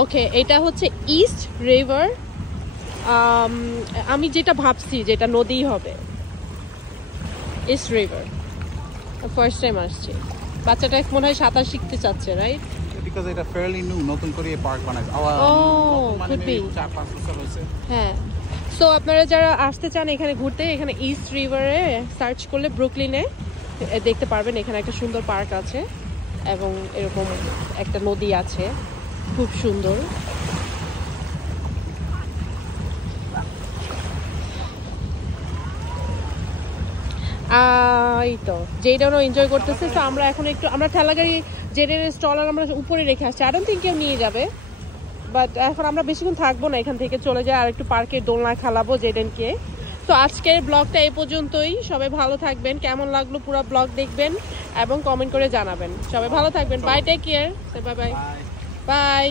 ওকে, এটা হচ্ছে east river. আমি যেটা ভাবছি যেটা নদী হবে, ইস্ট রিভার। ফার্স্ট টাইম আসছি। বাচ্চাটা মনে হয় সাঁতার শিখতে চাচ্ছে, রাইট? বিকজ এটা ফেয়ারলি নিউ, নতুন করে পার্ক বানাইছে। Could be. 4-5 বছর হয়েছে। হ্যাঁ, সো আপনারা যারা আসতে চান এখানে ঘুরতে, এখানে ইস্ট রিভারে সার্চ করলে ব্রুকলিনে দেখতে পারবেন। এখানে একটা সুন্দর পার্ক আছে এবং এরকম একটা নদী আছে, খুব সুন্দর। এই তো জেডনও এনজয় করতেছে। তো আমরা এখন একটু, আমরা ঠেলাগাড়ি জেডেনের স্টলার আমরা উপরে রেখে আসছি। আই ডোন্ট থিংক কেউ নিয়ে যাবে, বাট এখন আমরা বেশিক্ষণ থাকবো না, এখান থেকে চলে যাই আর একটু পার্কের দোলনা খেলাবো জেডেনকে। তো আজকের ব্লগটা এই পর্যন্তই। সবাই ভালো থাকবেন, কেমন লাগলো পুরো ব্লগ দেখবেন এবং কমেন্ট করে জানাবেন। সবাই ভালো থাকবেন, bye, take care, bye bye by.